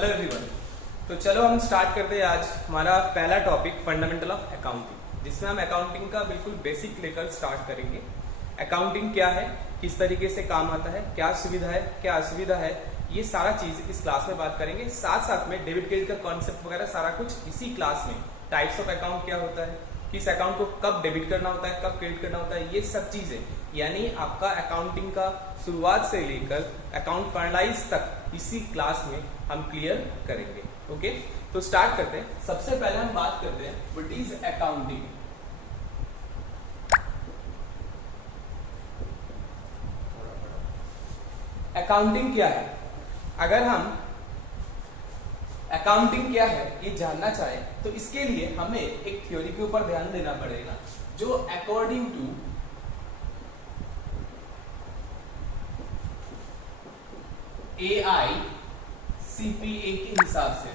Hello everyone. तो चलो हम स्टार्ट करते हैं आज हमारा पहला टॉपिक फंडामेंटल ऑफ अकाउंटिंग, जिसमें हम अकाउंटिंग का बिल्कुल बेसिक लेकर स्टार्ट करेंगे। अकाउंटिंग क्या है, किस तरीके से काम आता है, क्या सुविधा है, क्या असुविधा है, ये सारा चीज इस क्लास में बात करेंगे। साथ साथ में डेबिट क्रेडिट का कॉन्सेप्ट वगैरह सारा कुछ इसी क्लास में, टाइप्स ऑफ अकाउंट क्या होता है, किस अकाउंट को कब डेबिट करना होता है, कब क्रेडिट करना होता है, ये सब चीजें यानी आपका अकाउंटिंग का शुरुआत से लेकर अकाउंट फाइनलाइज तक इसी क्लास में हम क्लियर करेंगे। ओके, तो स्टार्ट करते हैं। सबसे पहले हम बात करते हैं व्हाट इज अकाउंटिंग। अकाउंटिंग क्या है? अगर हम अकाउंटिंग क्या है ये जानना चाहें तो इसके लिए हमें एक थ्योरी के ऊपर ध्यान देना पड़ेगा, जो अकॉर्डिंग टू AICPA के हिसाब से,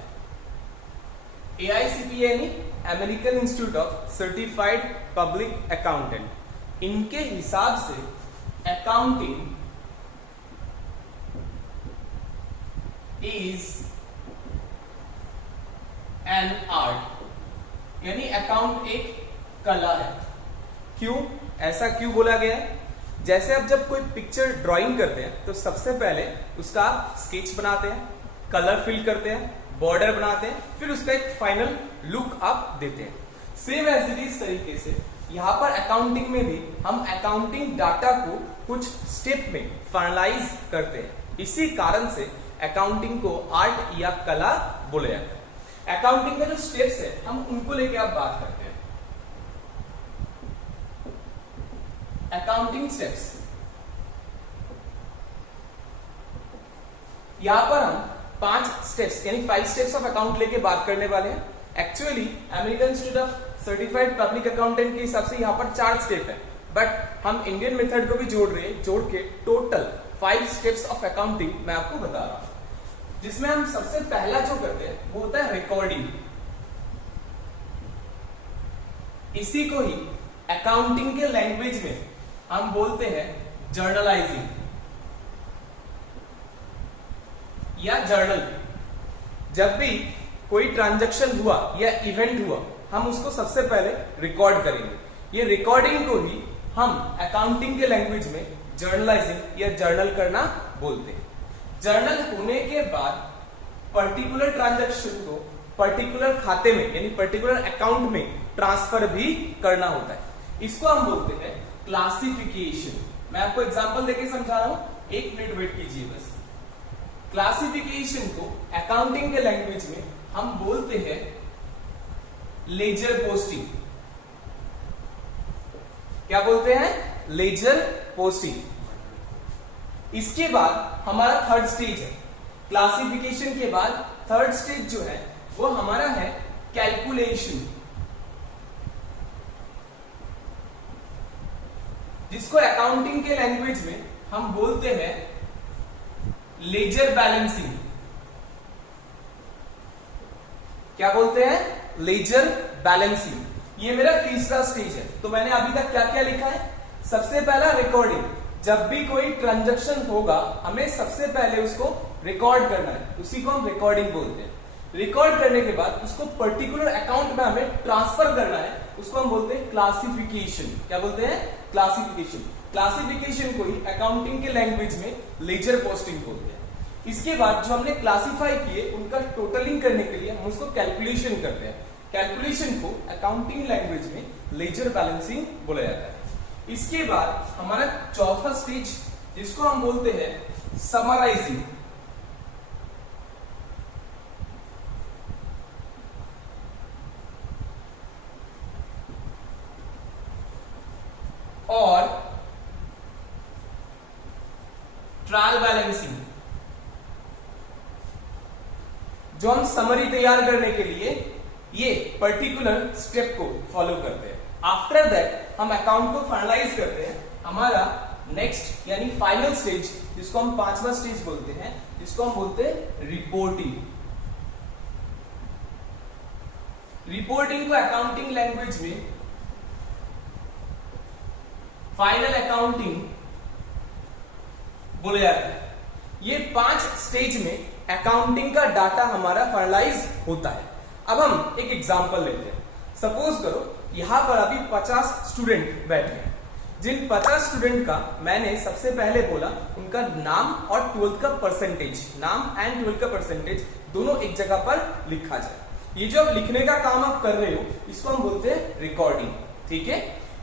AICPA यानी American institute of certified public accountant, इनके हिसाब से अकाउंटिंग इज एन आर्ट, यानी अकाउंट एक कला है। क्यों ऐसा क्यों बोला गया है? जैसे आप जब कोई पिक्चर ड्राइंग करते हैं तो सबसे पहले उसका स्केच बनाते हैं, कलर फिल करते हैं, बॉर्डर बनाते हैं, फिर उसका एक फाइनल लुक आप देते हैं। सेम एज इट इज तरीके से यहाँ पर अकाउंटिंग में भी हम अकाउंटिंग डाटा को कुछ स्टेप में फाइनलाइज करते हैं। इसी कारण से अकाउंटिंग को आर्ट या कला बोला जाता है। अकाउंटिंग के जो स्टेप्स है हम उनको लेके आप बात करते हैं। अकाउंटिंग स्टेप्स, यहां पर हम 5 स्टेप्स यानी 5 स्टेप्स ऑफ अकाउंट लेके बात करने वाले हैं। Actually American institute of certified public accountant के हिसाब से यहां पर 4 स्टेप है, बट हम इंडियन मेथड को भी जोड़ के टोटल 5 स्टेप्स ऑफ अकाउंटिंग मैं आपको बता रहा हूं, जिसमें हम सबसे पहला जो करते हैं वो होता है रिकॉर्डिंग। इसी को ही अकाउंटिंग के लैंग्वेज में हम बोलते हैं जर्नलाइजिंग या जर्नल। जब भी कोई ट्रांजैक्शन हुआ या इवेंट हुआ हम उसको सबसे पहले रिकॉर्ड करेंगे। ये रिकॉर्डिंग को ही हम अकाउंटिंग के लैंग्वेज में जर्नलाइजिंग या जर्नल करना बोलते हैं। जर्नल होने के बाद पर्टिकुलर ट्रांजैक्शन को पर्टिकुलर खाते में यानी पर्टिकुलर अकाउंट में ट्रांसफर भी करना होता है। इसको हम बोलते हैं क्लासिफिकेशन। मैं आपको एग्जांपल देके समझा रहा हूं, 1 मिनट वेट कीजिए बस। क्लासिफिकेशन को अकाउंटिंग के लैंग्वेज में हम बोलते हैं लेजर पोस्टिंग। क्या बोलते हैं? Ledger posting. इसके बाद हमारा थर्ड स्टेज है। क्लासिफिकेशन के बाद थर्ड स्टेज जो है वो हमारा है कैलकुलेशन, जिसको अकाउंटिंग के लैंग्वेज में हम बोलते हैं लेजर बैलेंसिंग। क्या बोलते हैं? Ledger balancing. ये मेरा तीसरा स्टेज है। तो मैंने अभी तक क्या क्या लिखा है? सबसे पहला रिकॉर्डिंग। जब भी कोई ट्रांजैक्शन होगा हमें सबसे पहले उसको रिकॉर्ड करना है, उसी को हम रिकॉर्डिंग बोलते हैं। रिकॉर्ड करने के बाद उसको पर्टिकुलर अकाउंट में हमें ट्रांसफर करना है, उसको हम बोलते हैं क्लासिफिकेशन। क्या बोलते हैं? क्लासिफिकेशन। क्लासिफिकेशन को ही अकाउंटिंग के लैंग्वेज में लेजर पोस्टिंग बोलते हैं। इसके बाद जो हमने क्लासिफाई किए उनका टोटलिंग करने के लिए हम उसको कैलकुलेशन करते हैं। कैलकुलेशन को अकाउंटिंग लैंग्वेज में लेजर बैलेंसिंग बोला जाता है। इसके बाद हमारा चौथा स्टेज, जिसको हम बोलते हैं समराइजिंग। और ट्रायल बैलेंसिंग, जो हम समरी तैयार करने के लिए ये पर्टिकुलर स्टेप को फॉलो करते हैं। आफ्टर दैट हम अकाउंट को फाइनलाइज करते हैं। हमारा नेक्स्ट यानी फाइनल स्टेज, जिसको हम 5वां स्टेज बोलते हैं, जिसको हम बोलते हैं रिपोर्टिंग। रिपोर्टिंग को अकाउंटिंग लैंग्वेज में फाइनल अकाउंटिंग बोला जाता है। ये 5 स्टेज में अकाउंटिंग का डाटा हमारा फाइनलाइज होता है। अब हम एक एग्जांपल लेते हैं। सपोज करो यहां पर अभी 50 स्टूडेंट बैठे हैं। जिन 50 स्टूडेंट का मैंने सबसे पहले बोला उनका नाम और 12th का परसेंटेज, नाम एंड 12th का परसेंटेज दोनों एक जगह पर लिखा जाए। ये जो अब लिखने का काम आप कर रहे हो इसको हम बोलते हैं रिकॉर्डिंग, ठीक है।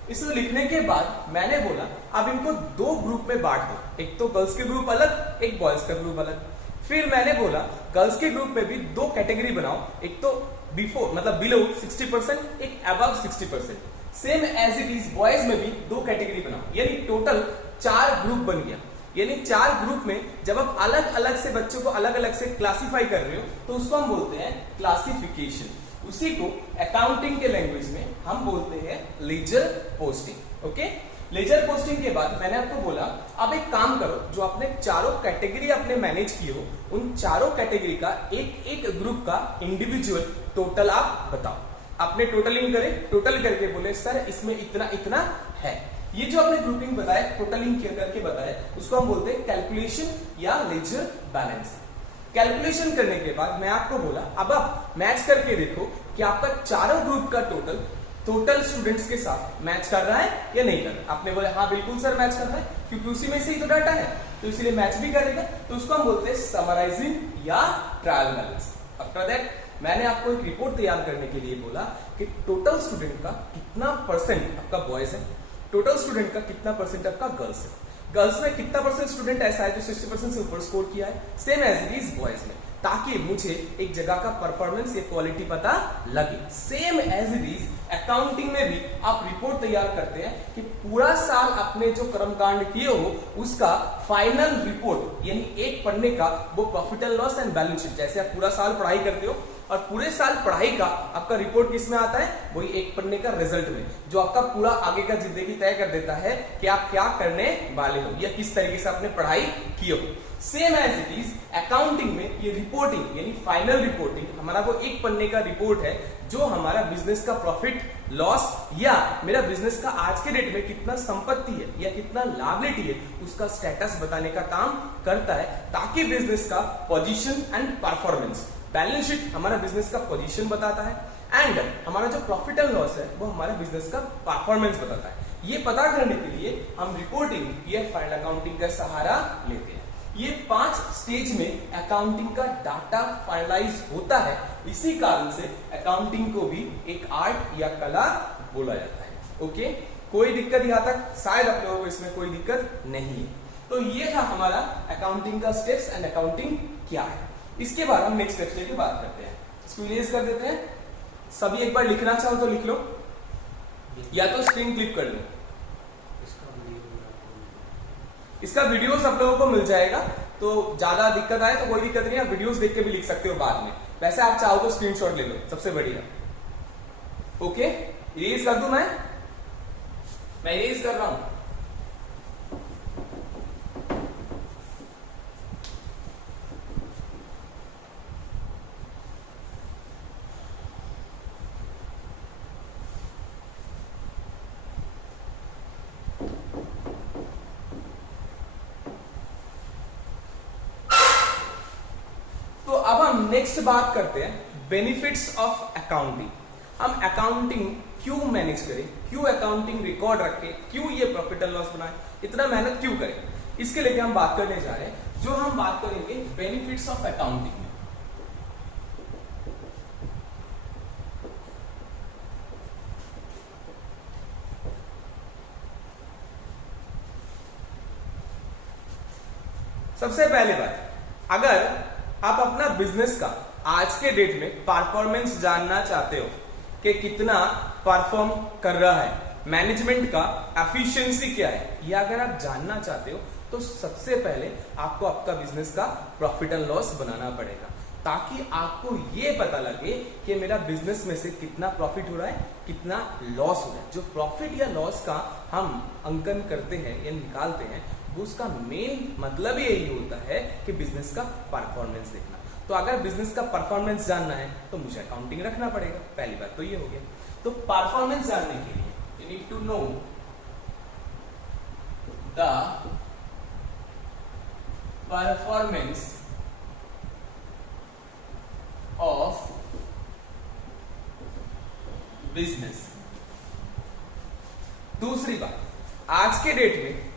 इसे लिखने के बाद मैंने बोला अब इनको दो ग्रुप में बांट दो, एक तो गर्ल्स के ग्रुप अलग, एक बॉयज का ग्रुप अलग। फिर मैंने बोला गर्ल्स के ग्रुप में भी दो कैटेगरी बनाओ, एक तो बिफोर मतलब बिलो 60%, एक above 60%। Same as it is boys में भी दो कैटेगरी बनाओ, यानी टोटल 4 ग्रुप बन गया। यानी 4 ग्रुप में जब आप अलग अलग से बच्चों को अलग अलग से क्लासिफाई कर रहे हो तो उसको हम बोलते हैं क्लासिफिकेशन। उसी को अकाउंटिंग के लैंग्वेज में हम बोलते हैं ledger posting. Okay, ledger posting के बाद मैंने आपको बोला अब एक काम करो, जो आपने चारों कैटेगरी आपने मैनेज किए हो उन चारों कैटेगरी का एक एक ग्रुप का इंडिविजुअल टोटल आप बताओ। आपने टोटलिंग करे, टोटल करके बोले सर इसमें इतना इतना है। ये जो आपने ग्रुपिंग बताया, टोटलिंग करके बताया, उसको हम बोलते हैं कैलकुलेशन या लेजर बैलेंस। कैलकुलेशन करने के बाद मैं आपको बोला अब आप मैच करके देखो कि आपका चारों ग्रुप का टोटल स्टूडेंट्स के साथ मैच कर रहा है या नहीं कर रहा। आपने बोला हाँ बिल्कुल सर मैच कर रहा है, क्योंकि उसी में से ही तो डाटा है तो इसलिए मैच भी करेगा। तो उसको हम बोलते हैं समराइजिंग या ट्रायल बैलेंस। आफ्टर दैट मैंने आपको एक रिपोर्ट तैयार करने के लिए बोला कि टोटल स्टूडेंट का कितना परसेंट आपका बॉयज है, टोटल स्टूडेंट का कितना परसेंट आपका गर्ल्स है, गर्ल्स में कितना परसेंट स्टूडेंट ऐसा है जो 60% से ऊपर स्कोर किया है, same as it is boys में, ताकि मुझे एक जगह का परफॉर्मेंस या क्वालिटी पता लगे। Same as it is accounting में भी आप रिपोर्ट तैयार करते हैं कि पूरा साल आपने जो कर्मकांड किए हो उसका फाइनल रिपोर्ट यानी एक पन्ने का वो profit and loss and balance sheet. जैसे आप पूरा साल पढ़ाई करते हो और पूरे साल पढ़ाई का आपका रिपोर्ट किस में आता है, वही एक पन्ने का रिजल्ट में, जो आपका पूरा आगे का जिंदगी तय कर देता है कि आप क्या करने वाले हो या किस तरीके से आपने पढ़ाई की हो। Same as it is accounting में ये रिपोर्टिंग यानी फाइनल रिपोर्टिंग हमारा वो एक पन्ने का रिपोर्ट है जो हमारा बिजनेस का प्रॉफिट लॉस या मेरा बिजनेस का आज के डेट में कितना संपत्ति है या कितना लायबिलिटी है उसका स्टेटस बताने का काम करता है, ताकि बिजनेस का position and performance. Balance sheet हमारा बिजनेस का पोजीशन बताता है एंड हमारा जो प्रॉफिट एंड लॉस है वो हमारा बिजनेस का परफॉर्मेंस बताता है। ये पता करने के लिए हम रिपोर्टिंग या फाइनल अकाउंटिंग का सहारा लेते हैं। ये 5 स्टेज में अकाउंटिंग का डाटा फाइनलाइज होता है। इसी कारण से अकाउंटिंग को भी एक आर्ट या कला बोला जाता है। ओके, कोई दिक्कत यहाँ तक? शायद आप लोगों को इसमें कोई दिक्कत नहीं है। तो ये था हमारा अकाउंटिंग का स्टेप्स एंड अकाउंटिंग क्या है। इसके बाद हम नेक्स्ट स्टेप की बात करते हैं। इसको इरेज कर देते हैं। सभी एक बार लिखना चाहो तो लिख लो या तो स्क्रीन क्लिक कर लो। इसका वीडियोस आप लोगों को मिल जाएगा, तो ज्यादा दिक्कत आए तो कोई दिक्कत नहीं, आप वीडियोस देख के भी लिख सकते हो बाद में। वैसे आप चाहो तो स्क्रीनशॉट ले लो, सबसे बढ़िया। ओके, इरेज कर दूं मैं इरेज कर रहा हूं। नेक्स्ट बात करते हैं बेनिफिट्स ऑफ अकाउंटिंग। हम अकाउंटिंग क्यों मैनेज करें, क्यों अकाउंटिंग रिकॉर्ड रखें, क्यों ये प्रॉफिट एंड लॉस बनाए, इतना मेहनत क्यों करें, इसके लिए हम बात करने जा रहे हैं। जो हम बात करेंगे बेनिफिट्स ऑफ अकाउंटिंग में। सबसे पहली बात, अगर आप अपना बिजनेस का आज के डेट में परफॉर्मेंस जानना चाहते हो कि कितना परफॉर्म कर रहा है, मैनेजमेंट का एफिशिएंसी क्या है, ये अगर आप जानना चाहते हो तो सबसे पहले आपको आपका बिजनेस का प्रॉफिट एंड लॉस बनाना पड़ेगा, ताकि आपको ये पता लगे कि मेरा बिजनेस में से कितना प्रॉफिट हो रहा है, कितना लॉस हो रहा है। जो प्रॉफिट या लॉस का हम अंकन करते हैं या निकालते हैं, वो उसका मेन मतलब यही होता है कि बिजनेस का परफॉर्मेंस देखना। तो अगर बिजनेस का परफॉर्मेंस जानना है तो मुझे अकाउंटिंग रखना पड़ेगा। पहली बात तो ये हो गया। तो परफॉर्मेंस जानने के लिए you need to know the performance of business. दूसरी बात, आज के डेट में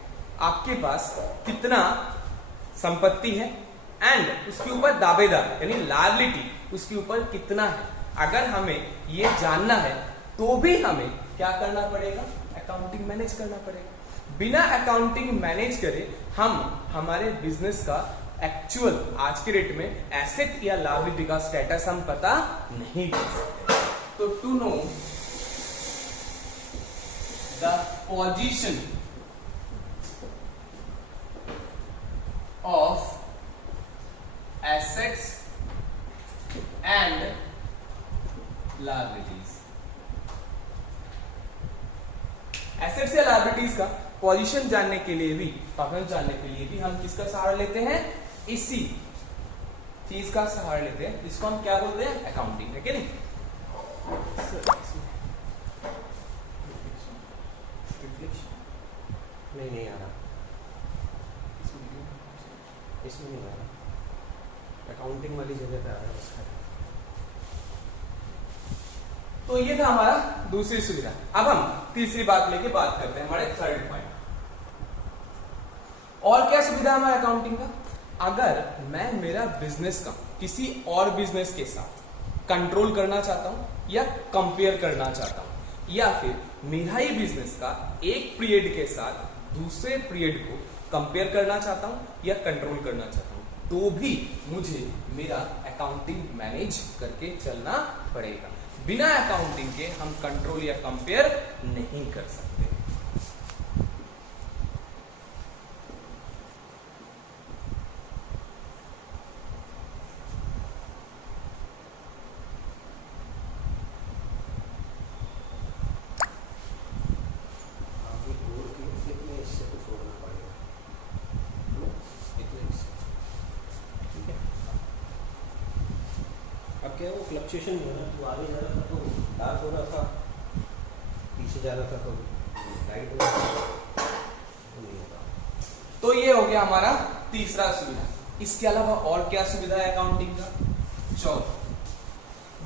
आपके पास कितना संपत्ति है एंड उसके ऊपर दावेदार यानी लायबिलिटी उसके ऊपर कितना है, अगर हमें ये जानना है तो भी हमें क्या करना पड़ेगा, अकाउंटिंग मैनेज करना पड़ेगा। बिना अकाउंटिंग मैनेज करे हम हमारे बिजनेस का एक्चुअल आज के डेट में एसेट या लायबिलिटी का स्टेटस हम पता नहीं कर सकते। तो to know the position of assets and liabilities, assets या लायबिलिटीज का पोजीशन जानने के लिए भी, परफॉर्मेंस जानने के लिए भी हम किसका सहारा लेते हैं, इसी चीज का सहारा लेते हैं, इसको हम क्या बोलते हैं, अकाउंटिंग, है कि नहीं। नहीं आ रहा, इसमें नहीं आ रहा, अकाउंटिंग वाली जगह पे आ रहा है उसका। तो ये था हमारा दूसरी सुविधा। अब हम तीसरी बात लेके बात करते हैं, हमारे थर्ड पॉइंट। और क्या सुविधा है हमारे अकाउंटिंग का, अगर मैं मेरा बिजनेस का किसी और बिजनेस के साथ कंट्रोल करना चाहता हूं या कंपेयर करना चाहता हूं, या फिर मेरा ही बिजनेस का एक पीरियड के साथ दूसरे पीरियड को कंपेयर करना चाहता हूं या कंट्रोल करना चाहता हूं, तो भी मुझे मेरा अकाउंटिंग मैनेज करके चलना पड़ेगा। बिना अकाउंटिंग के हम कंट्रोल या कंपेयर नहीं कर सकते। क्या वो फ्लक्चुएशन नहीं हो रहा, तो आगे जा रहा था तो डार्क हो रहा था, पीछे जा रहा था तो लाइट हो रहा था, तो नहीं होता। तो ये हो गया हमारा तीसरा सुविधा। इसके अलावा और क्या सुविधा है अकाउंटिंग का, चौथा,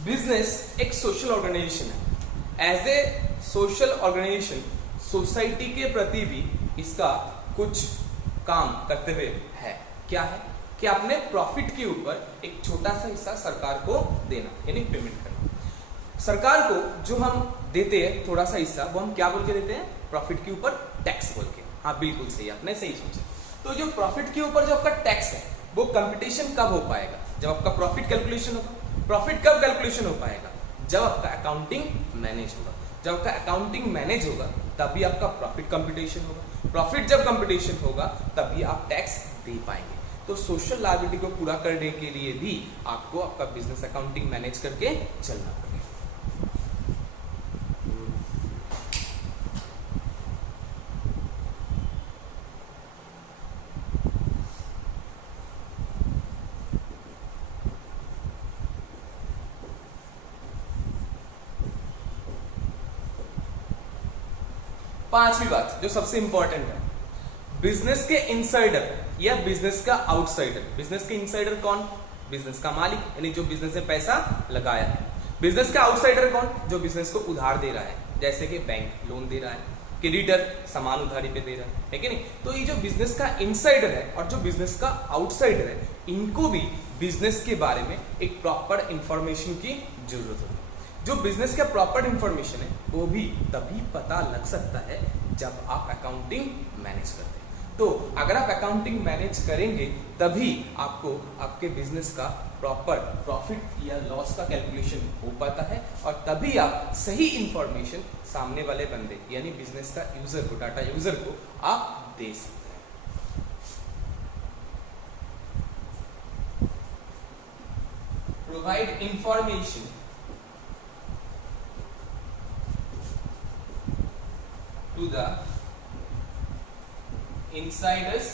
बिजनेस एक सोशल ऑर्गेनाइजेशन है। As a social organisation society के प्रति भी इसका कुछ काम कर्तव्य है। क्या है कि अपने प्रॉफिट के ऊपर एक छोटा सा हिस्सा सरकार को देना, यानी पेमेंट करना। सरकार को जो हम देते हैं थोड़ा सा हिस्सा, वो हम क्या बोल के देते हैं, प्रॉफिट के ऊपर टैक्स बोल के। हाँ बिल्कुल सही, आपने सही सोचा। तो जो प्रॉफिट के ऊपर जो आपका टैक्स है, वो कंपटीशन कब हो पाएगा, जब आपका प्रॉफिट कैलकुलेशन होगा। प्रॉफिट कब कैलकुलेशन हो पाएगा, जब आपका अकाउंटिंग मैनेज होगा। जब आपका अकाउंटिंग मैनेज होगा तभी आपका प्रॉफिट कंपटीशन होगा। प्रॉफिट जब कंपटीशन होगा तभी आप टैक्स दे पाएंगे। तो सोशल लायबिलिटी को पूरा करने के लिए भी आपको आपका बिजनेस अकाउंटिंग मैनेज करके चलना पड़ेगा। 5वीं बात जो सबसे इंपॉर्टेंट है, बिजनेस के इनसाइडर या बिजनेस का आउटसाइडर। बिजनेस के इनसाइडर कौन, बिजनेस का मालिक यानी जो बिजनेस में पैसा लगाया है। बिजनेस का आउटसाइडर कौन, जो बिजनेस को उधार दे रहा है, जैसे कि बैंक लोन दे रहा है, क्रेडिटर सामान उधारी पे दे रहा है कि नहीं। तो ये जो बिजनेस का इनसाइडर है और जो बिजनेस का आउटसाइडर है, इनको भी बिजनेस के बारे में एक प्रॉपर इंफॉर्मेशन की जरूरत होती है। जो बिजनेस का प्रॉपर इंफॉर्मेशन है वो भी तभी पता लग सकता है जब आप अकाउंटिंग मैनेज करते हैं। तो अगर आप अकाउंटिंग मैनेज करेंगे तभी आपको आपके बिजनेस का प्रॉपर प्रॉफिट या लॉस का कैलकुलेशन हो पाता है और तभी आप सही इंफॉर्मेशन सामने वाले बंदे यानी बिजनेस का यूजर को, डाटा यूजर को आप दे सकते हैं। Provide information to the insiders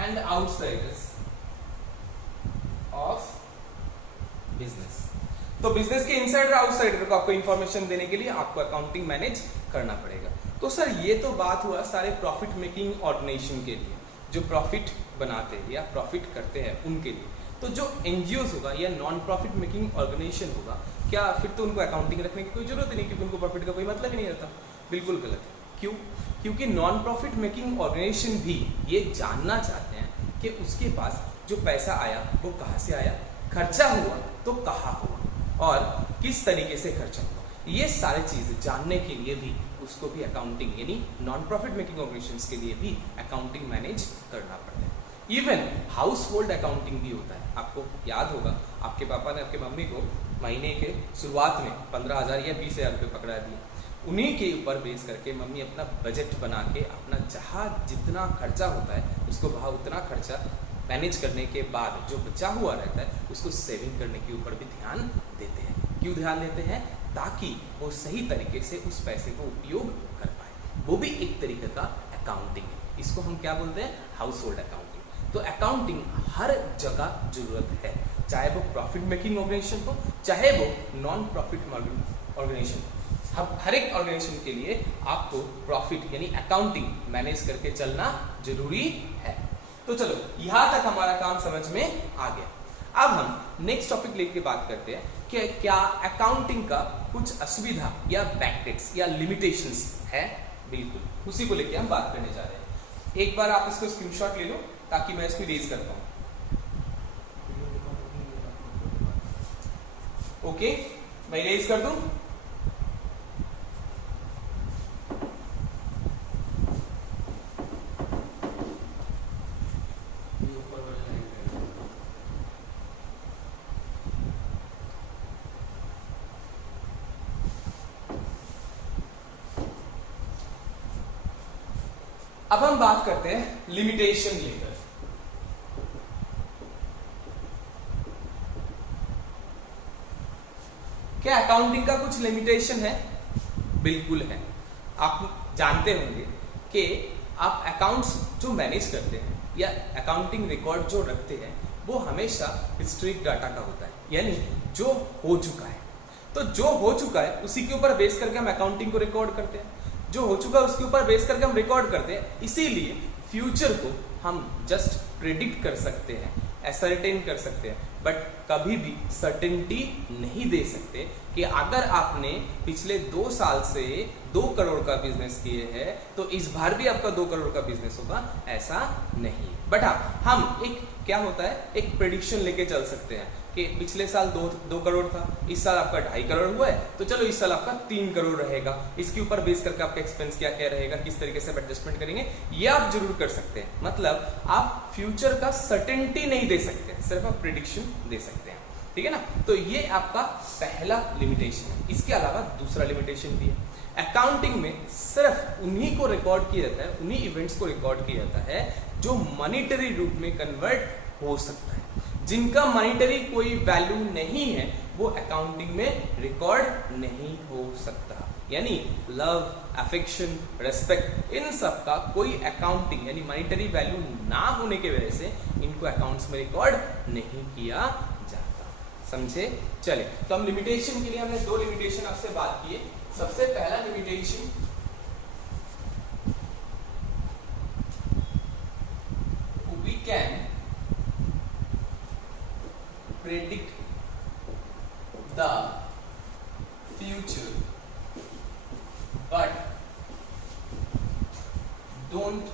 and outsiders of business। तो बिजनेस के इनसाइडर आउटसाइडर को आपको इंफॉर्मेशन देने के लिए आपको अकाउंटिंग मैनेज करना पड़ेगा। तो सर ये तो बात हुआ सारे प्रॉफिट मेकिंग ऑर्गेनाइजेशन के लिए जो प्रॉफिट बनाते हैं या प्रॉफिट करते हैं उनके लिए। तो जो एनजीओज होगा या नॉन प्रॉफिट मेकिंग ऑर्गेनाइजेशन होगा, क्या फिर तो उनको अकाउंटिंग रखने की कोई जरूरत नहीं, क्योंकि उनको प्रॉफिट का कोई मतलब ही नहीं रहता। बिल्कुल गलत है। क्यों? क्योंकि नॉन प्रॉफिट मेकिंग ऑर्गेनाइजेशन भी ये जानना चाहते हैं कि उसके पास जो पैसा आया वो कहाँ से आया, खर्चा हुआ तो कहाँ हुआ और किस तरीके से खर्चा हुआ। ये सारी चीज़ जानने के लिए भी उसको भी अकाउंटिंग यानी नॉन प्रॉफिट मेकिंग ऑर्गेनाइजेशंस के लिए भी अकाउंटिंग मैनेज करना पड़ता है। इवन हाउस होल्ड अकाउंटिंग भी होता है। आपको याद होगा आपके पापा ने आपके मम्मी को महीने के शुरुआत में 15,000 या 20,000 रुपये पकड़ा दिए। उन्हीं के ऊपर बेस करके मम्मी अपना बजट बना के अपना जहाँ जितना खर्चा होता है उसको वहाँ उतना खर्चा मैनेज करने के बाद जो बचा हुआ रहता है उसको सेविंग करने के ऊपर भी ध्यान देते हैं। क्यों ध्यान देते हैं? ताकि वो सही तरीके से उस पैसे को उपयोग कर पाए। वो भी एक तरीके का अकाउंटिंग है। इसको हम क्या बोलते हैं? House hold accounting. तो अकाउंटिंग हर जगह जरूरत है, चाहे वो प्रॉफिट मेकिंग ऑर्गेनाइजेशन हो चाहे वो नॉन प्रॉफिट ऑर्गेनाइजेशन हो। हर एक ऑर्गेनाइजेशन के लिए आपको प्रॉफिट यानी अकाउंटिंग मैनेज करके चलना जरूरी है। तो चलो यहां तक हमारा काम समझ में आ गया। अब हम नेक्स्ट टॉपिक लेके बात करते हैं कि क्या अकाउंटिंग का कुछ असुविधा या बैकडेट्स या लिमिटेशंस है। बिल्कुल उसी को लेके हम बात करने जा रहे हैं। एक बार आप इसको स्क्रीनशॉट ले लो ताकि मैं इसको इरेज कर पाऊं। ओके, मैं इरेज कर दूं। अब हम बात करते हैं लिमिटेशन लेकर। क्या अकाउंटिंग का कुछ लिमिटेशन है? बिल्कुल है। आप जानते होंगे कि आप अकाउंट्स जो मैनेज करते हैं या अकाउंटिंग रिकॉर्ड जो रखते हैं वो हमेशा हिस्ट्रिक डाटा का होता है, यानी जो हो चुका है। तो जो हो चुका है उसी के ऊपर बेस करके हम अकाउंटिंग को रिकॉर्ड करते हैं। जो हो चुका है उसके ऊपर बेस करके हम रिकॉर्ड करते हैं। इसीलिए फ्यूचर को हम जस्ट प्रेडिक्ट कर सकते हैं, एसर्टेन कर सकते हैं, बट कभी भी सर्टेनिटी नहीं दे सकते कि अगर आपने पिछले 2 साल से 2 करोड़ का बिजनेस किए हैं तो इस बार भी आपका 2 करोड़ का बिजनेस होगा, ऐसा नहीं। बट हाँ, हम एक क्या होता है, एक प्रेडिक्शन लेके चल सकते हैं कि पिछले साल 2 करोड़ था, इस साल आपका 2.5 करोड़ हुआ है, तो चलो इस साल आपका 3 करोड़ रहेगा। इसके ऊपर बेस करके आपका एक्सपेंस क्या क्या रहेगा, किस तरीके से एडजस्टमेंट करेंगे, ये आप जरूर कर सकते हैं। मतलब आप फ्यूचर का सर्टेनिटी नहीं दे सकते, सिर्फ आप प्रिडिक्शन दे सकते हैं। ठीक है ना? तो ये आपका पहला लिमिटेशन है। इसके अलावा दूसरा लिमिटेशन भी है। अकाउंटिंग में सिर्फ उन्हीं को रिकॉर्ड किया जाता है, उन्हीं इवेंट्स को रिकॉर्ड किया जाता है जो मॉनिटरी रूप में कन्वर्ट हो सकता है। जिनका मॉनिटरी कोई वैल्यू नहीं है वो अकाउंटिंग में रिकॉर्ड नहीं हो सकता। यानी लव, अफेक्शन, रेस्पेक्ट, इन सब का कोई अकाउंटिंग यानी मॉनिटरी वैल्यू ना होने की वजह से इनको अकाउंट्स में रिकॉर्ड नहीं किया जाता। समझे? चले, तो हम लिमिटेशन के लिए हमने 2 लिमिटेशन आपसे बात किए। सबसे पहला limitation, we can predict the future but don't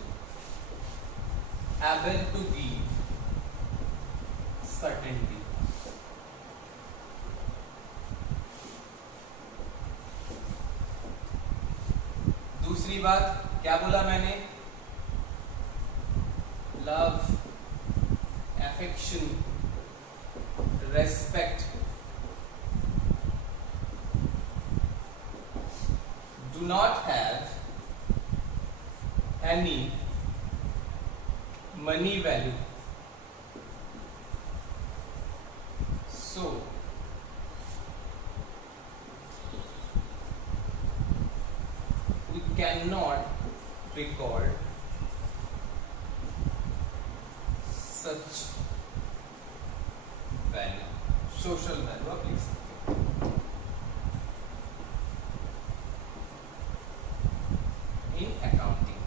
able to give certainty। दूसरी बात क्या बोला मैंने? Love, affection, respect do not have any money value, so we cannot record such value, social value आप लिख सकते हो इन अकाउंटिंग।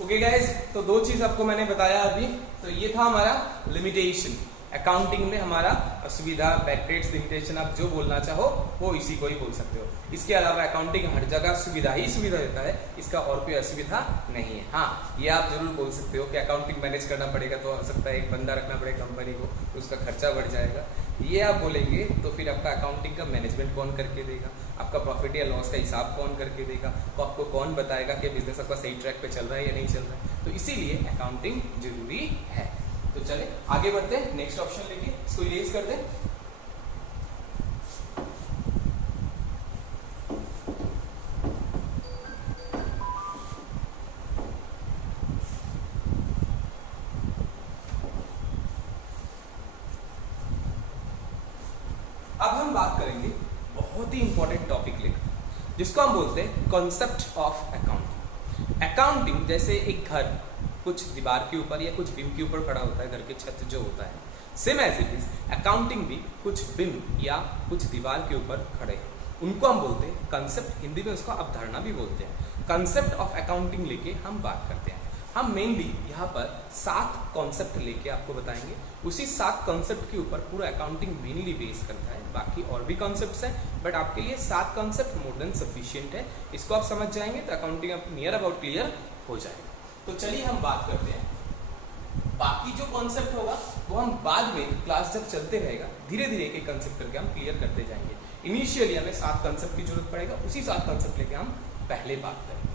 ओके गाइज, तो दो चीज आपको मैंने बताया अभी। तो ये था हमारा लिमिटेशन, अकाउंटिंग में हमारा असुविधा, बैकडेट्स, लिमिटेशन, आप जो बोलना चाहो वो इसी को ही बोल सकते हो। इसके अलावा अकाउंटिंग हर जगह सुविधा ही सुविधा देता है, इसका और कोई असुविधा नहीं है। हाँ, ये आप जरूर बोल सकते हो कि अकाउंटिंग मैनेज करना पड़ेगा, तो हो सकता है एक बंदा रखना पड़ेगा कंपनी को, तो उसका खर्चा बढ़ जाएगा। ये आप बोलेंगे तो फिर आपका अकाउंटिंग का मैनेजमेंट कौन करके देगा, आपका प्रॉफिट या लॉस का हिसाब कौन करके देगा, तो आपको कौन बताएगा कि बिजनेस आपका सही ट्रैक पे चल रहा है या नहीं चल रहा है। तो इसीलिए अकाउंटिंग जरूरी है। तो चले आगे बढ़ते हैं, नेक्स्ट ऑप्शन लेके इसको इरेज कर दें। अब हम बात करेंगे बहुत ही इंपॉर्टेंट टॉपिक लेकर, जिसको हम बोलते हैं कॉन्सेप्ट ऑफ अकाउंटिंग। अकाउंटिंग जैसे एक घर कुछ दीवार के ऊपर या कुछ बीम के ऊपर खड़ा होता है, घर के छत जो होता है, same as it is accounting भी कुछ बीम या कुछ दीवार के ऊपर खड़े हैं, उनको हम बोलते हैं कंसेप्ट। हिंदी में उसको अवधारणा भी बोलते हैं। कंसेप्ट ऑफ अकाउंटिंग लेके हम बात करते हैं। हम मेनली यहाँ पर 7 कॉन्सेप्ट लेके आपको बताएंगे। उसी 7 कॉन्सेप्ट के ऊपर पूरा अकाउंटिंग मेनली बेस करता है। बाकी और भी कॉन्सेप्ट्स हैं, बट आपके लिए 7 कॉन्सेप्ट मोर देन सफिशिएंट है। इसको आप समझ जाएंगे तो अकाउंटिंग आप नियर अबाउट क्लियर हो जाएगा। तो चलिए हम बात करते हैं। बाकी जो कॉन्सेप्ट होगा वो हम बाद में क्लास जब चलते रहेगा धीरे धीरे एक एक कॉन्सेप्ट करके हम क्लियर करते जाएंगे। इनिशियली हमें 7 कॉन्सेप्ट की जरूरत पड़ेगा, उसी 7 कॉन्सेप्ट लेके हम पहले बात करेंगे।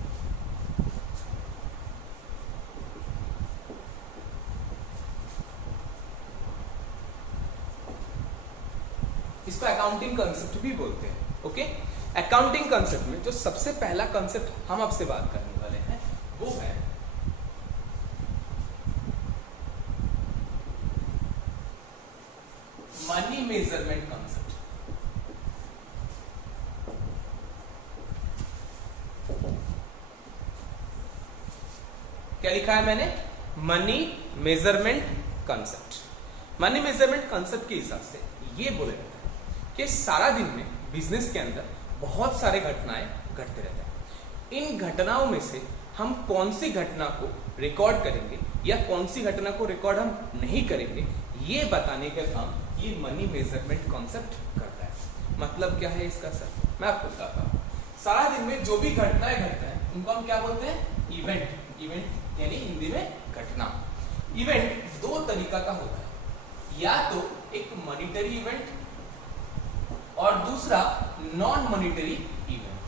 इसको अकाउंटिंग कॉन्सेप्ट भी बोलते हैं। ओके, अकाउंटिंग कॉन्सेप्ट में जो सबसे पहला कॉन्सेप्ट हम आपसे बात करने वाले हैं वो है मनी मेजरमेंट कॉन्सेप्ट। क्या लिखा है मैंने? Money measurement concept. Money measurement concept के हिसाब से ये बोला जाता है कि सारा दिन में बिजनेस के अंदर बहुत सारे घटनाएं घटते रहते हैं। इन घटनाओं में से हम कौन सी घटना को रिकॉर्ड करेंगे या कौन सी घटना को रिकॉर्ड हम नहीं करेंगे, ये बताने का काम ये मनी मेजरमेंट कॉन्सेप्ट करता है। मतलब क्या है इसका सर, मैं आपको बताता हूँ। सारा दिन में जो भी घटनाएं घटते हैं उनको हम क्या बोलते हैं? इवेंट। इवेंट यानी हिंदी में घटना। इवेंट 2 तरीका का होता है, या तो एक मॉनिटरी इवेंट और दूसरा non monetary event.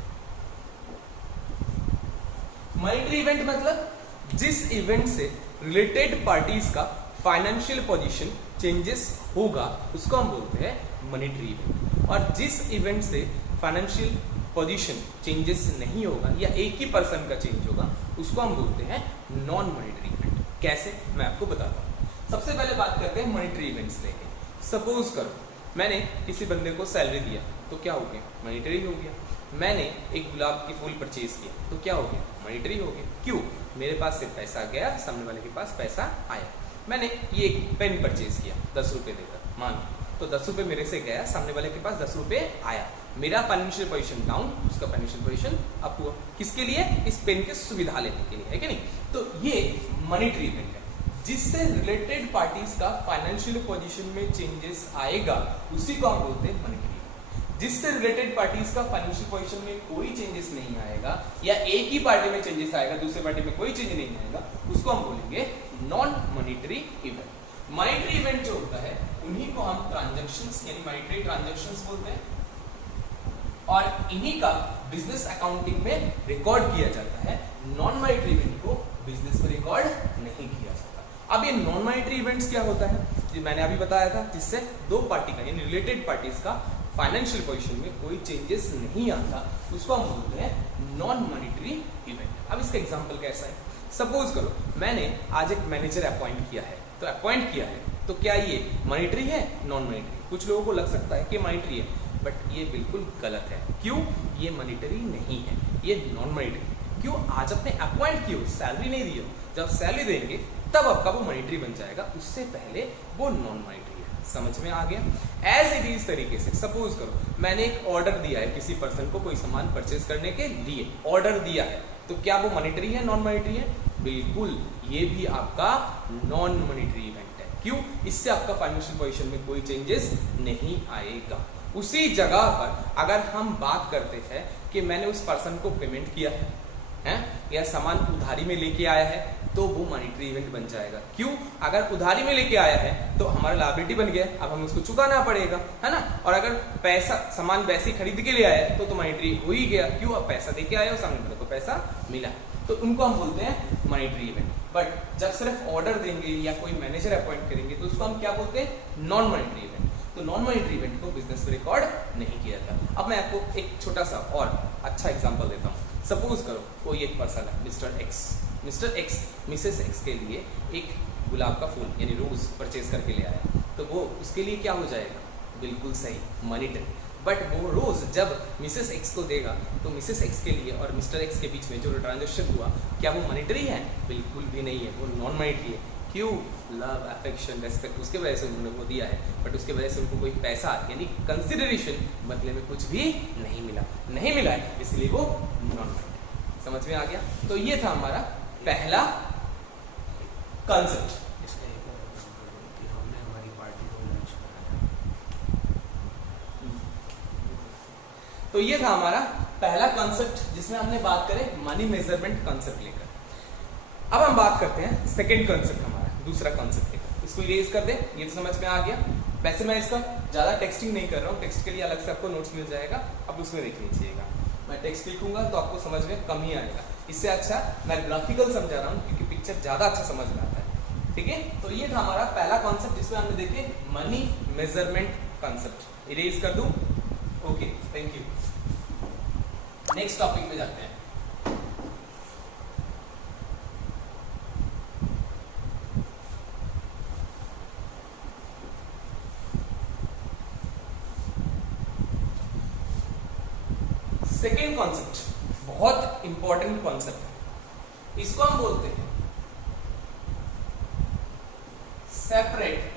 Monetary event मतलब जिस इवेंट से रिलेटेड पार्टीज का फाइनेंशियल पोजीशन चेंजेस होगा उसको हम बोलते हैं मॉनिटरी इवेंट। और जिस इवेंट से फाइनेंशियल पोजीशन चेंजेस नहीं होगा या एक ही पर्सन का चेंज होगा उसको हम बोलते हैं नॉन मॉनिटरी इवेंट। कैसे, मैं आपको बताता हूँ। सबसे पहले बात करते हैं मॉनिटरी इवेंट्स लेके। सपोज करो मैंने किसी बंदे को सैलरी दिया तो क्या हो गया? मॉनिटरी हो गया। मैंने एक गुलाब के फूल परचेज किया तो क्या हो गया? मॉनिटरी हो गया। क्यों? मेरे पास से पैसा गया, सामने वाले के पास पैसा आया। मैंने ये एक पेन परचेज किया 10 रुपए देकर, मान तो 10 रुपए मेरे से गया, सामने वाले के पास 10 रुपए आया। मेरा फाइनेंशियल पोजीशन डाउन, उसका फाइनेंशियल पोजीशन अप हुआ। किसके लिए? इस पेन की सुविधा लेने के लिए, है कि नहीं? तो ये मॉनिटरी इवेंट है। जिससे रिलेटेड पार्टीज का फाइनेंशियल पोजीशन में चेंजेस आएगा उसी को हम बोलते हैं मॉनिटरी। जिससे रिलेटेड पार्टीज का फाइनेंशियल पोजीशन में कोई चेंजेस नहीं आएगा या एक ही पार्टी में चेंजेस आएगा, दूसरे पार्टी में कोई चेंज नहीं आएगा, उसको हम बोलेंगे non monetary event. Monetary event जो होता है उन्हीं को हम ट्रांजैक्शंस यानी मॉनिटरी ट्रांजैक्शंस बोलते हैं और इन्हीं का बिजनेस अकाउंटिंग में रिकॉर्ड किया जाता है। नॉन मॉनिटरी इवेंट को बिजनेस में रिकॉर्ड नहीं किया जाता। अब ये नॉन मॉनिटरी इवेंट्स क्या होता है, जो मैंने अभी बताया था, जिससे 2 पार्टी का यानी रिलेटेड पार्टीज का फाइनेंशियल पोजीशन में कोई चेंजेस नहीं आता, उसको हम बोलते हैं नॉन मॉनिटरी इवेंट। अब इसका एग्जांपल कैसा है? सपोज करो मैंने आज एक मैनेजर अपॉइंट किया है, तो अपॉइंट किया है तो क्या ये मॉनिटरी है? Non monetary. कुछ लोगों को लग सकता है कि मॉनिटरी है, बट ये बिल्कुल गलत है। क्यों? ये मॉनिटरी नहीं है, ये नॉन मॉनिटरी। क्यों? आज अपने अपॉइंट किए, सैलरी नहीं दी हो, जब सैलरी देंगे तब आपका वो मॉनिटरी बन जाएगा, उससे पहले वो नॉन मॉनिटरी है। समझ में आ गया? एज इट इज तरीके से सपोज करो मैंने एक ऑर्डर दिया है किसी पर्सन को कोई सामान परचेज करने के लिए, ऑर्डर दिया है, तो क्या वो मॉनिटरी है? नॉन मॉनिटरी है? बिल्कुल ये भी आपका नॉन मॉनिटरी इवेंट है। क्यों? इससे आपका फाइनेंशियल पोजीशन में कोई चेंजेस नहीं आएगा। उसी जगह पर अगर हम बात करते हैं कि मैंने उस पर्सन को पेमेंट किया है या सामान उधारी में लेके आया है, तो वो मॉनिटरी इवेंट बन जाएगा। क्यों? अगर उधारी में लेके आया है तो हमारा लायबिलिटी बन गया, अब हमें उसको चुकाना पड़ेगा, है ना। और अगर पैसा सामान वैसे खरीद के ले आया है तो मॉनिटरी हो ही गया। क्यों? अब पैसा दे के आया और सामने वाले को पैसा मिला, तो उनको हम बोलते हैं मॉनिटरी इवेंट। बट जब सिर्फ ऑर्डर देंगे या कोई मैनेजर अपॉइंट करेंगे तो उसको हम क्या बोलते हैं? Non monetary event. तो नॉन मॉनिटरी इवेंट को बिजनेस में रिकॉर्ड नहीं किया था। अब मैं आपको एक छोटा सा और अच्छा एग्जांपल देता हूँ। सपोज करो कोई एक पर्सन है, मिस्टर एक्स मिसेस एक्स के लिए एक गुलाब का फूल यानी रोज परचेज करके ले आया, तो वो उसके लिए क्या हो जाएगा? बिल्कुल सही, मॉनिटरी। बट वो रोज जब मिसेस एक्स को देगा तो मिसेस एक्स के लिए और मिस्टर एक्स के बीच में जो ट्रांजेक्शन हुआ, क्या वो मॉनिटरी है? बिल्कुल भी नहीं है, वो नॉन मॉनिटरी है। क्यों? लव, अफेक्शन, रेस्पेक्ट, उसके वजह से उन्होंने वो दिया है, बट उसके वजह से उनको कोई पैसा यानी कंसिडरेशन बदले में कुछ भी नहीं मिला है, इसलिए वो नॉन मॉनिटरी। समझ में आ गया? तो ये था हमारा पहला कंसेप्ट। इसका एक और एग्जाम्पल कि हमने हमारी पार्टी को लंच कराया। तो ये था हमारा पहला कंसेप्ट जिसमें हमने बात करें मनी मेजरमेंट कंसेप्ट लेकर। अब हम बात करते हैं सेकंड कंसेप्ट, हमारा दूसरा कंसेप्ट लेकर। इसको इरेज कर दें, ये तो समझ में आ गया। वैसे मैं इसका ज्यादा टेक्सटिंग नहीं कर रहा हूँ, टेक्स्ट के लिए अलग से आपको नोट्स मिल जाएगा, अब उसमें देख लीजिएगा। मैं टेक्स्ट लिखूंगा तो आपको समझ में कम ही आएगा, इससे अच्छा मैं ग्राफिकल समझा रहा हूँ क्योंकि पिक्चर ज्यादा अच्छा समझ में आता है। ठीक है, तो ये था हमारा पहला कॉन्सेप्ट जिसमें हमने देखे मनी मेजरमेंट कॉन्सेप्ट। इरेज कर दूं? Okay, thank you. Next topic में जाते हैं। सेकेंड कॉन्सेप्ट बहुत इंपॉर्टेंट कॉन्सेप्ट है, इसको हम बोलते हैं सेपरेट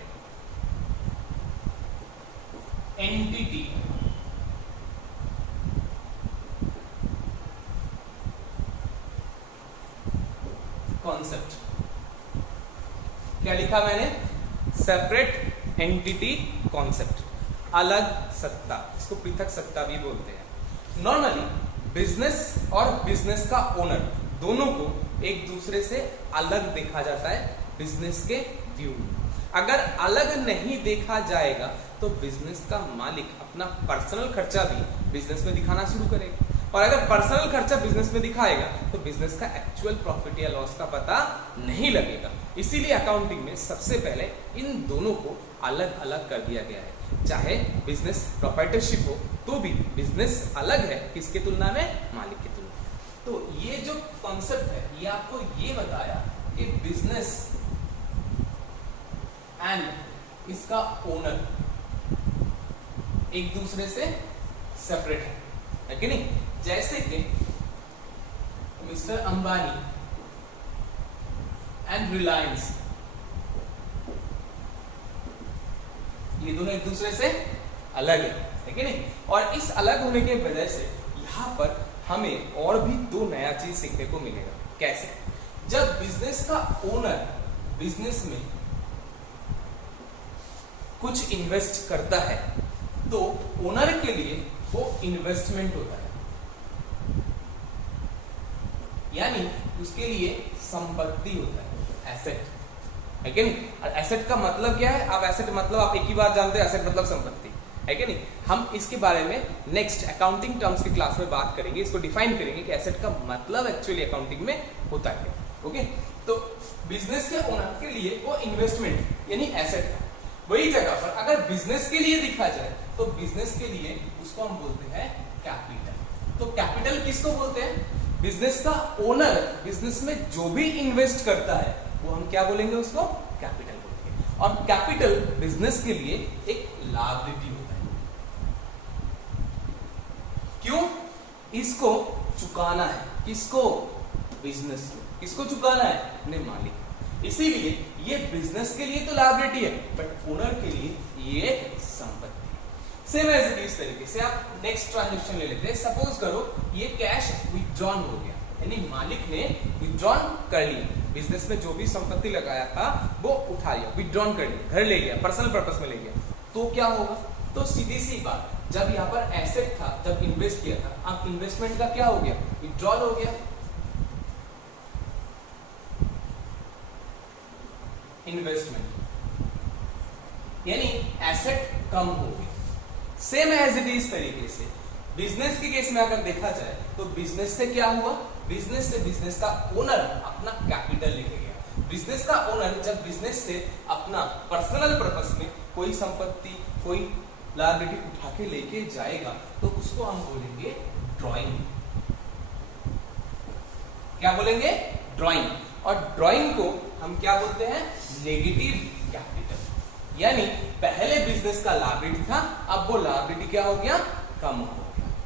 एंटिटी कॉन्सेप्ट। क्या लिखा मैंने? सेपरेट एंटिटी कॉन्सेप्ट, अलग सत्ता, इसको पृथक सत्ता भी बोलते हैं। नॉर्मली बिजनेस और बिजनेस का ओनर दोनों को एक दूसरे से अलग देखा जाता है बिजनेस के व्यू में। अगर अलग नहीं देखा जाएगा तो बिजनेस का मालिक अपना पर्सनल खर्चा भी बिजनेस में दिखाना शुरू करेगा, और अगर पर्सनल खर्चा बिजनेस में दिखाएगा तो बिजनेस का एक्चुअल प्रॉफिट या लॉस का पता नहीं लगेगा। इसीलिए अकाउंटिंग में सबसे पहले इन दोनों को अलग अलग कर दिया गया है। चाहे बिजनेस प्रोप्राइटरशिप हो तो भी बिजनेस अलग है किसके तुलना में? मालिक की तुलना में। तो ये जो कॉन्सेप्ट है ये आपको ये बताया कि बिजनेस एंड इसका ओनर एक दूसरे से सेपरेट है कि नहीं? जैसे कि मिस्टर अंबानी एंड रिलायंस, ये दोनों एक दूसरे से अलग है कि नहीं? और इस अलग होने की वजह से यहाँ पर हमें और भी दो नया चीज सीखने को मिलेगा। कैसे? जब बिजनेस का ओनर बिजनेस में कुछ इन्वेस्ट करता है तो ओनर के लिए वो इन्वेस्टमेंट होता है, यानी उसके लिए संपत्ति होता है, एसेट है कि नहीं? और एसेट का मतलब क्या है? आप एसेट मतलब आप एक ही बात जानते हैं, एसेट मतलब संपत्ति है कि नहीं? हम इसके बारे में नेक्स्ट अकाउंटिंग टर्म्स की क्लास में बात करेंगे, इसको डिफाइन करेंगे कि एसेट का मतलब एक्चुअली अकाउंटिंग में होता है। ओके, तो बिजनेस के ओनर के लिए वो इन्वेस्टमेंट यानी एसेट है। वही जगह पर अगर बिजनेस के लिए देखा जाए तो बिजनेस के लिए उसको हम बोलते हैं कैपिटल। तो कैपिटल किसको बोलते हैं? बिजनेस का ओनर बिजनेस में जो भी इन्वेस्ट करता है वो हम क्या बोलेंगे? उसको कैपिटल बोलेंगे। और कैपिटल बिजनेस के लिए एक लायबिलिटी होता है। क्यों? इसको चुकाना है, किसको? बिजनेस को। किसको चुकाना है? अपने मालिक। इसीलिए ये बिजनेस के लिए तो लायबिलिटी है, बट ओनर के लिए ये संपत्ति है। सेम एज इट इस तरीके से आप नेक्स्ट ट्रांजेक्शन ले लेते हैं। सपोज करो ये कैश विथड्रॉन हो गया, यानी मालिक ने विड्रॉन कर लिया, बिजनेस में जो भी संपत्ति लगाया था वो उठा लिया, विड्रॉन कर लिया, घर ले गया, पर्सनल पर्पस में ले गया, तो क्या होगा? तो सीधी सी बात, जब यहाँ पर एसेट था, जब इन्वेस्ट किया था, अब इन्वेस्टमेंट का क्या हो गया? विड्रॉल हो गया। इन्वेस्टमेंट यानी एसेट कम हो गया। सेम एज इट इज तरीके से बिजनेस के केस में अगर देखा जाए तो बिजनेस से क्या हुआ? बिजनेस से बिजनेस का ओनर अपना कैपिटल लेके गया। बिजनेस का ओनर जब बिजनेस से अपना पर्सनल पर्पस में कोई संपत्ति, कोई लायबिलिटी उठा के लेके जाएगा तो उसको हम बोलेंगे ड्राइंग। क्या बोलेंगे? ड्राइंग। और ड्राइंग को हम क्या बोलते हैं? Negative capital. यानी पहले बिजनेस का लायबिलिटी था, अब वो लायबिलिटी क्या हो गया? कम हो गया।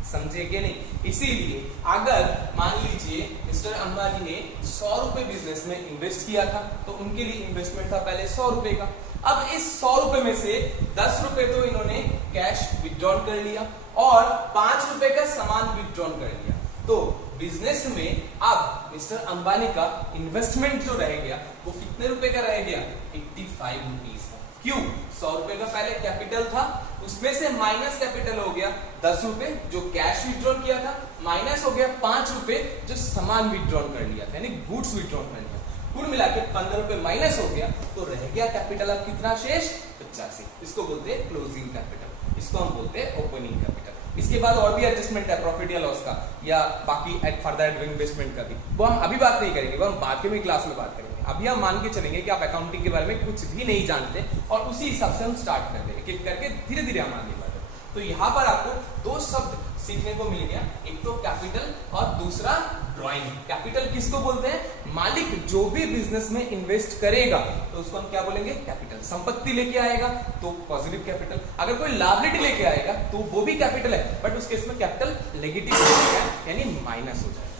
समझे कि नहीं? इसीलिए अगर मान लीजिए मिस्टर अंबानी ने 100 रुपए बिजनेस में इन्वेस्ट किया था तो उनके लिए इन्वेस्टमेंट था पहले 100 रुपए का। अब इस 100 रुपए में से 10 रुपए तो इन्होंने कैश विड्रॉल कर लिया और 5 रुपए का सामान विड्रॉल कर लिया। तो बिजनेस में अब मिस्टर अंबानी का इन्वेस्टमेंट जो रह गया वो कितने रुपए का रह गया? 85 रुपीज का। क्यों? 100 रुपए का पहले कैपिटल था, उसमें से माइनस कैपिटल हो गया 10 रुपए जो कैश विड्रॉल किया था, माइनस हो गया 5 रुपए जो सामान विड्रॉल कर लिया था, यानी गुड्स विड्रॉल कर लिया। कुल मिला के 15 रुपए माइनस हो गया तो रह गया कैपिटल अब कितना शेष? 85। इसको बोलते हैं क्लोजिंग कैपिटल, इसको हम बोलते हैं ओपनिंग कैपिटल। इसके बाद और भी एडजस्टमेंट है प्रॉफिट या लॉस का या बाकी फर्दर इन्वेस्टमेंट का भी, वो हम अभी बात नहीं करेंगे, वो हम बाद में क्लास में बात करेंगे। अभी हम मान के चलेंगे कि आप अकाउंटिंग के बारे में कुछ भी नहीं जानते और उसी हिसाब से हम स्टार्ट कर देंगे, एक करके धीरे धीरे हम आगे बढ़ेंगे। तो यहाँ पर आपको 2 शब्द सीखने को मिल गया, एक तो कैपिटल और दूसरा ड्राइंग। कैपिटल किसको बोलते हैं? मालिक जो भी बिजनेस में इन्वेस्ट करेगा तो उसको हम क्या बोलेंगे? कैपिटल। संपत्ति लेके आएगा तो पॉजिटिव कैपिटल, अगर कोई लायबिलिटी लेके आएगा तो वो भी कैपिटल है, बट उस केस में कैपिटल नेगेटिव हो जाएगा यानी माइनस हो जाएगा।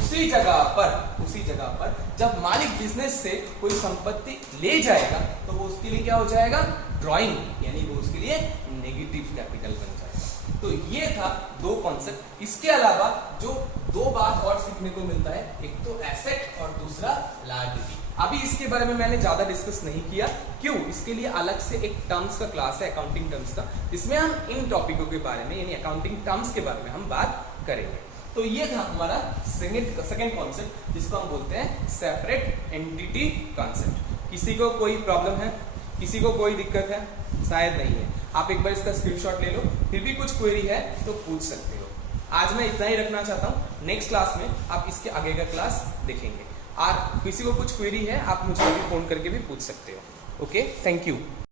उसी जगह पर जब मालिक बिजनेस से कोई संपत्ति ले जाएगा तो वो उसके लिए क्या हो जाएगा? ड्राइंग, यानी वो उसके लिए नेगेटिव कैपिटल बन जाएगा। तो ये था 2 कॉन्सेप्ट। इसके अलावा जो 2 बात और सीखने को मिलता है, एक तो एसेट और दूसरा लायबिलिटी। अभी इसके बारे में मैंने ज्यादा डिस्कस नहीं किया, क्यों? इसके लिए अलग से एक टर्म्स का क्लास है, अकाउंटिंग टर्म्स का, इसमें हम इन टॉपिकों के बारे में यानी अकाउंटिंग टर्म्स के बारे में हम बात करेंगे। तो ये था हमारा सेकेंड कॉन्सेप्ट जिसको हम बोलते हैं सेपरेट एंटिटी कॉन्सेप्ट। किसी को कोई प्रॉब्लम है? किसी को कोई दिक्कत है? शायद नहीं है। आप एक बार इसका स्क्रीनशॉट ले लो, फिर भी कुछ क्वेरी है तो पूछ सकते हो। आज मैं इतना ही रखना चाहता हूँ, नेक्स्ट क्लास में आप इसके आगे का क्लास देखेंगे। और किसी को कुछ क्वेरी है आप मुझे अभी फोन करके भी पूछ सकते हो। Okay, thank you.